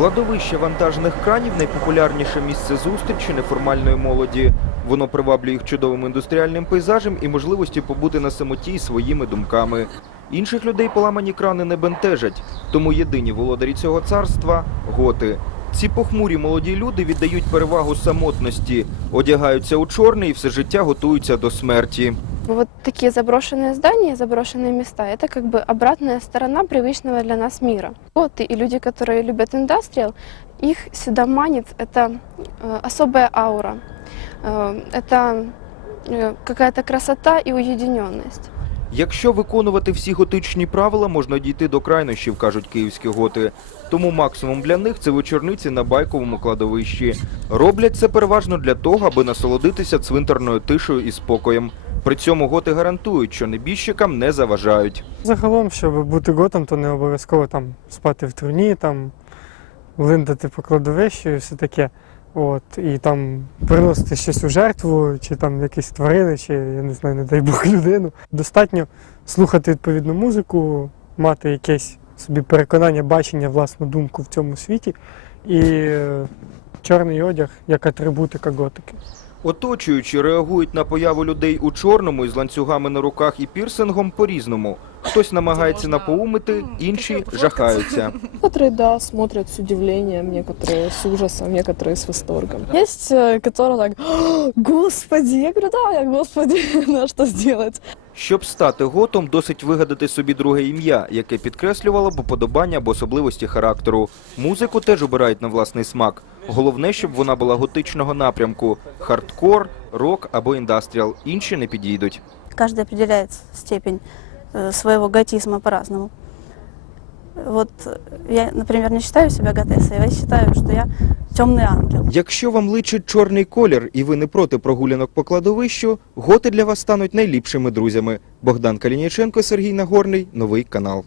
Кладовище вантажних кранів найпопулярніше місце зустрічі неформальної молоді. Воно приваблює їх чудовим індустріальним пейзажем і можливості побути на самоті своїми думками. Інших людей поламані крани не бентежать, тому єдині володарі цього царства готи. Ці похмурі молоді люди віддають перевагу самотності, одягаються у чорне і все життя готуються до смерті Вот такие заброшенные здания, заброшенные места, это как бы обратная сторона привычного для нас мира. Вот и люди, которые любят индастриал, их сюда манит, это э, особая аура, Э, это э, какая-то красота и уединенность. Якщо виконувати всі готичні правила, можна дійти до крайнощів, кажуть київські готи. Тому максимум для них це вечорниці на байковому кладовищі. Роблять це переважно для того, аби насолодитися цвинтарною тишею і спокоєм. При цьому готи гарантують, що небіжчикам не заважають. Загалом, щоб бути готом, то не обов'язково там спати в труні, там линдати по кладовищу і все таке. От, і там приносити щось у жертву, чи там якісь тварини, чи я не знаю, не дай Бог людину. Достатньо слухати відповідну музику, мати якесь собі переконання, бачення, власну думку в цьому світі. І е, чорний одяг як атрибутика готики. Оточуючі реагують на появу людей у чорному із ланцюгами на руках і пірсингом по-різному. Хтось намагається напоумити, інші жахаються. Некоторые, да, смотрят с удивлением, некоторые с ужасом, некоторые с восторгом. Есть, э, которые так, «О, господи, я говорю, да, я, господи, на что сделать? Щоб стати готом, досить вигадати собі друге ім'я, яке підкреслювало б уподобання або особливості характеру. Музику теж обирають на власний смак. Головне, щоб вона була готичного напрямку: хардкор, рок або індастріал. Інші не підійдуть. Каждый определяет степень э, своего готизма по-разному. Вот э, я, например, не считаю себя готессой, я считаю, что я темный ангел. Якщо вам личить чорний колір і ви не проти прогулянок по кладовищу, готи для вас стануть найліпшими друзями. Богдан Калініченко, Сергій Нагорний, новий канал.